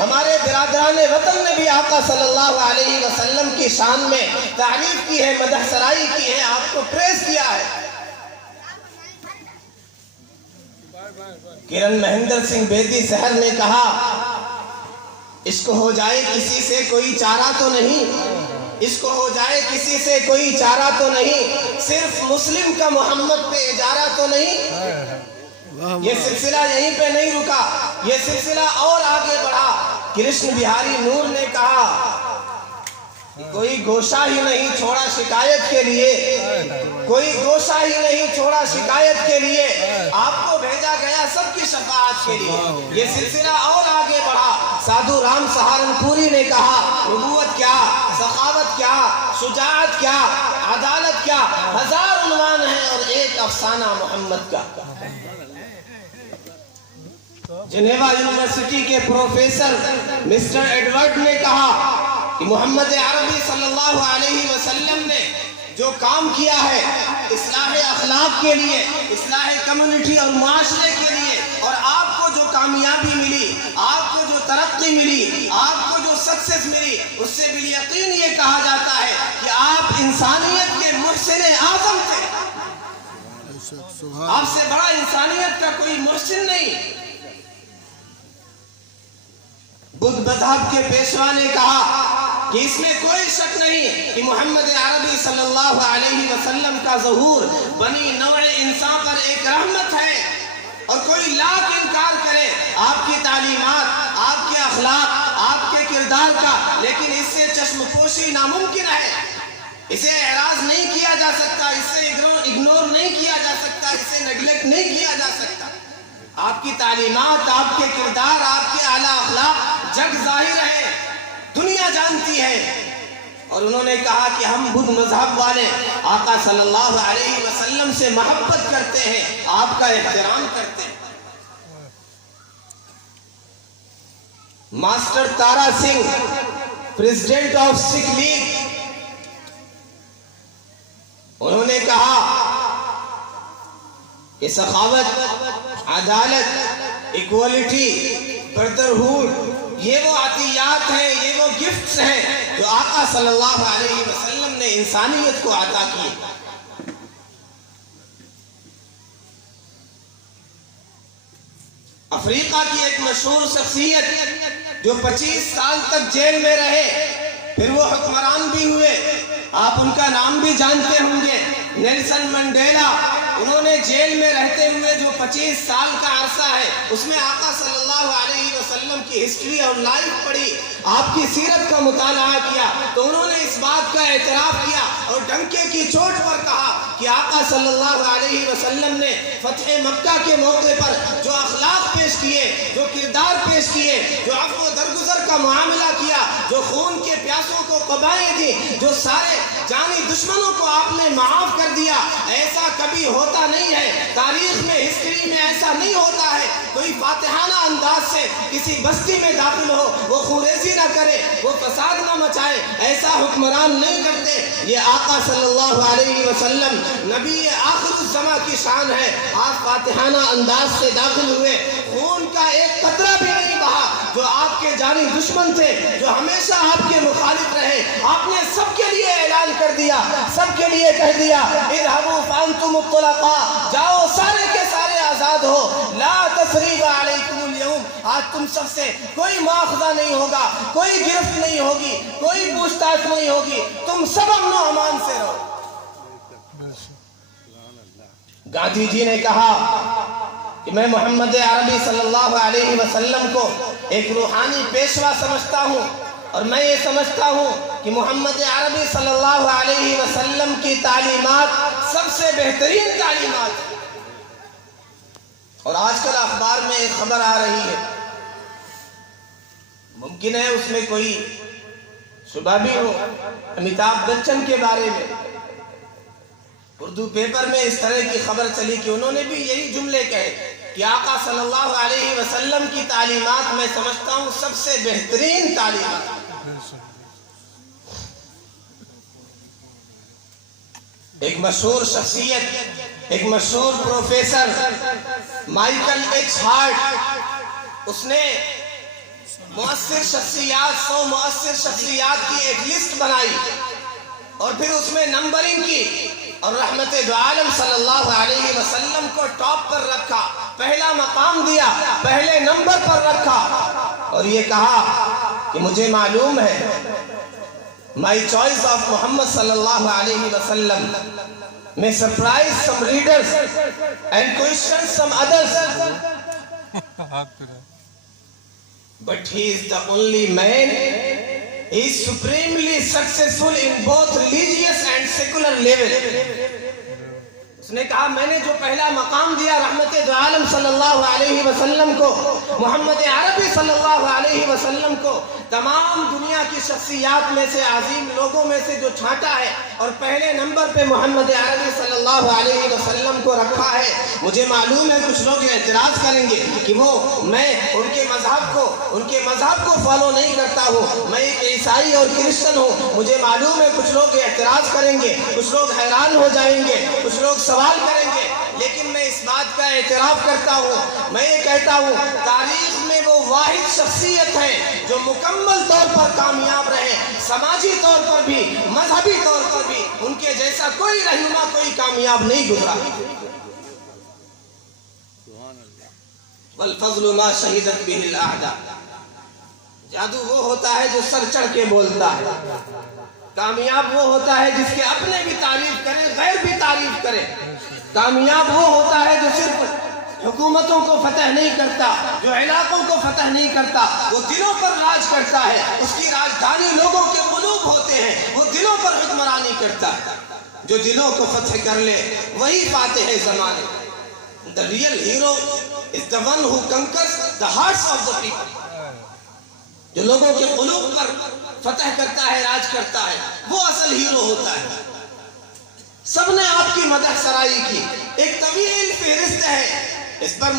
ہمارے برادران وطن نے بھی آقا صلی اللہ علیہ وسلم کی شان میں تعریف کی ہے، مدح سرائی کی ہے، آپ کو پریز کیا ہے۔ کرن مہندر سنگھ بیدی سحر نے کہا، عشق ہو جائے کسی سے کوئی چارہ تو نہیں، عشق ہو جائے کسی سے کوئی چارہ تو نہیں، صرف مسلم کا محمد پہ اجارہ تو نہیں۔ یہ سلسلہ یہیں پہ نہیں رکا، یہ سلسلہ اور آگے بڑھا۔ کرشن بہاری نور نے کہا، کوئی گوشہ ہی نہیں چھوڑا شکایت کے لیے، کوئی گوشہ ہی نہیں چھوڑا شکایت کے لیے، آپ کو بھیجا گیا سب کی شفاعت کے لیے۔ یہ سلسلہ اور آگے بڑھا۔ سادھو رام سہارنپوری نے کہا، نبوت کیا، سخاوت کیا، شجاعت کیا، عدالت کیا، ہزار عنوان ہیں اور ایک افسانہ محمد کا۔ جنیوا یونیورسٹی کے پروفیسر مسٹر ایڈورڈ نے کہا کہ محمد عربی صلی اللہ علیہ وسلم نے جو کام کیا ہے اصلاح اخلاق کے لیے، اصلاح کمیونٹی اور معاشرے کے لیے، اور آپ کو جو کامیابی ملی، آپ کو جو ترقی ملی، آپ کو جو سکسس ملی، اس سے بالیقین یہ کہا جاتا ہے کہ آپ انسانیت کے محسن اعظم تھے۔ آپ سے بڑا انسانیت کا کوئی محسن نہیں۔ بدھ مذہب کے پیشوا نے کہا کہ اس میں کوئی شک نہیں کہ محمد عربی صلی اللہ علیہ وسلم کا ظہور بنی نوع انسان پر ایک رحمت ہے، اور کوئی لاکھ انکار کرے آپ کی تعلیمات، آپ کے اخلاق، آپ کے کردار کا، لیکن اس سے چشم پوشی ناممکن ہے۔ اسے اعراض نہیں کیا جا سکتا، اس سے اگنور نہیں کیا جا سکتا، اس سے نیگلیکٹ نہیں کیا جا سکتا۔ آپ کی تعلیمات، آپ کے کردار، آپ کے اعلیٰ اخلاق جگ ظاہر ہے، دنیا جانتی ہے۔ اور انہوں نے کہا کہ ہم بدھ مذہب والے آقا صلی اللہ علیہ وسلم سے محبت کرتے ہیں، آپ کا احترام کرتے ہیں۔ Master Tara Singh, president of Sikh league, انہوں نے کہا کہ سخاوت، عدالت، ایکوالٹی، بردرہوڈ، یہ وہ عطیات ہیں، یہ وہ گفٹس ہیں جو آقا صلی اللہ علیہ وسلم نے انسانیت کو عطا کی۔ افریقہ کی ایک مشہور شخصیت جو 25 سال تک جیل میں رہے، پھر وہ حکمران بھی ہوئے، آپ ان کا نام بھی جانتے ہوں گے، نیلسن منڈیلا۔ انہوں نے جیل میں رہتے ہوئے جو 25 سال کا عرصہ ہے، اس میں آقا صلی اللہ علیہ وسلم کی ہسٹری اور لائف پڑھی، آپ کی سیرت کا مطالعہ کیا، تو انہوں نے اس بات کا اعتراف کیا اور ڈنکے کی چوٹ پر کہا کہ آقا صلی اللہ علیہ وسلم نے فتح مکہ کے موقع پر جو اخلاق پیش کیے، جو کردار پیش کیے، جو عفو و درگزر کا معاملہ کیا، جو خون کے پیاسوں کو قبائیں دی، جو سارے جانی دشمنوں کو آپ نے معاف کر دیا، ایسا کبھی ہوتا نہیں ہے، تاریخ میں، ہسٹری میں ایسا نہیں ہوتا ہے۔ کوئی فاتحانہ انداز سے کسی بستی میں داخل ہو، وہ خوریزی نہ کرے، وہ فساد نہ مچائے، ایسا حکمران نہیں کرتے۔ یہ آقا صلی اللہ علیہ وسلم نبی آخر الزماں کی شان ہے۔ آپ فاتحانہ انداز سے داخل ہوئے، خون کا ایک قطرہ بھی نہیں بہا۔ جو آپ کے جانی دشمن تھے، جو ہمیشہ آپ کے مخالف رہے، آپ نے سب کے لیے اعلان کر دیا، سب کے لیے کہہ دیا، اذهبوا فانتم الطلقاء، جاؤ سارے کے سارے آزاد ہو، لا تثریب علیکم اليوم، آج تم سب سے کوئی مواخذہ نہیں ہوگا، کوئی گرفت نہیں ہوگی، کوئی پوچھ تاچھ نہیں ہوگی، تم سب امن و امان سے رہو۔ گاندھی جی نے کہا کہ میں محمد عربی صلی اللہ علیہ وسلم کو ایک روحانی پیشوا سمجھتا ہوں، اور میں یہ سمجھتا ہوں کہ محمد عربی صلی اللہ علیہ وسلم کی تعلیمات سب سے بہترین تعلیمات ہیں۔ اور آج کل اخبار میں ایک خبر آ رہی ہے، ممکن ہے اس میں کوئی شبہ بھی ہو، امیتابھ بچن کے بارے میں اردو پیپر میں اس طرح کی خبر چلی کہ انہوں نے بھی یہی جملے کہے کہ آقا صلی اللہ علیہ وسلم کی تعلیمات میں سمجھتا ہوں سب سے بہترین تعلیمات۔ ایک مشہور شخصیت، ایک مشہور پروفیسر مائیکل ایچ ہارٹ، اس نے مؤثر شخصیات 100 مؤثر شخصیات کی ایک لسٹ بنائی اور پھر اس میں نمبرنگ کی اور رحمت دو عالم صلی اللہ علیہ وسلم کو ٹاپ پر رکھا، پہلا مقام دیا، پہلے نمبر پر رکھا اور یہ کہا کہ مجھے معلوم ہے my choice of Muhammad sallallahu alayhi wa sallam may surprise some readers and question some others, but he is the only man. He is supremely successful in both religious and secular level. اس نے کہا میں نے جو پہلا مقام دیا رحمت دو عالم صلی اللہ علیہ وسلم کو، محمد عربی صلی اللہ علیہ وسلم کو، تمام دنیا کی شخصیات میں سے، عظیم لوگوں میں سے جو چھانٹا ہے اور پہلے نمبر پہ محمد عربی صلی اللہ علیہ وسلم کو رکھا ہے. مجھے معلوم ہے کچھ لوگ اعتراض کریں گے کہ وہ میں ان کے مذہب کو فالو نہیں کرتا ہوں، میں ایک عیسائی اور کرسچن ہوں. مجھے معلوم ہے کچھ لوگ اعتراض کریں گے، کچھ لوگ حیران ہو جائیں گے، کچھ لوگ سوال کریں گے، لیکن میں اس بات کا اعتراف کرتا ہوں، میں یہ کہتا ہوں تاریخ میں وہ واحد شخصیت ہے جو مکمل طور پر کامیاب رہے، سماجی طور پر بھی، مذہبی طور پر بھی ان کے جیسا کوئی رہنما، کوئی کامیاب نہیں گزرا. والفضل ما شہدت به الاعداء. جادو وہ ہوتا ہے جو سر چڑھ کے بولتا ہے، کامیاب وہ ہوتا ہے جس کے اپنے بھی تعریف کرے، غیر بھی تعریف کرے. کامیاب وہ ہوتا ہے جو صرف حکومتوں کو فتح نہیں کرتا، جو علاقوں کو فتح نہیں کرتا، وہ دلوں پر راج کرتا ہے. اس کی راجدھانی لوگوں کے قلوب ہوتے ہیں، وہ دلوں پر حکمرانی کرتا ہے. جو دلوں کو فتح کر لے وہی فاتح زمانے. The real hero is the one who conquers the hearts of the people. جو لوگوں کے قلوب پر فتح کرتا ہے، راج کرتا ہے، وہ اصل ہیرو ہوتا ہے. سب نے آپ کی مدح سرائی کی، ایک طویل فہرست ہے اس پر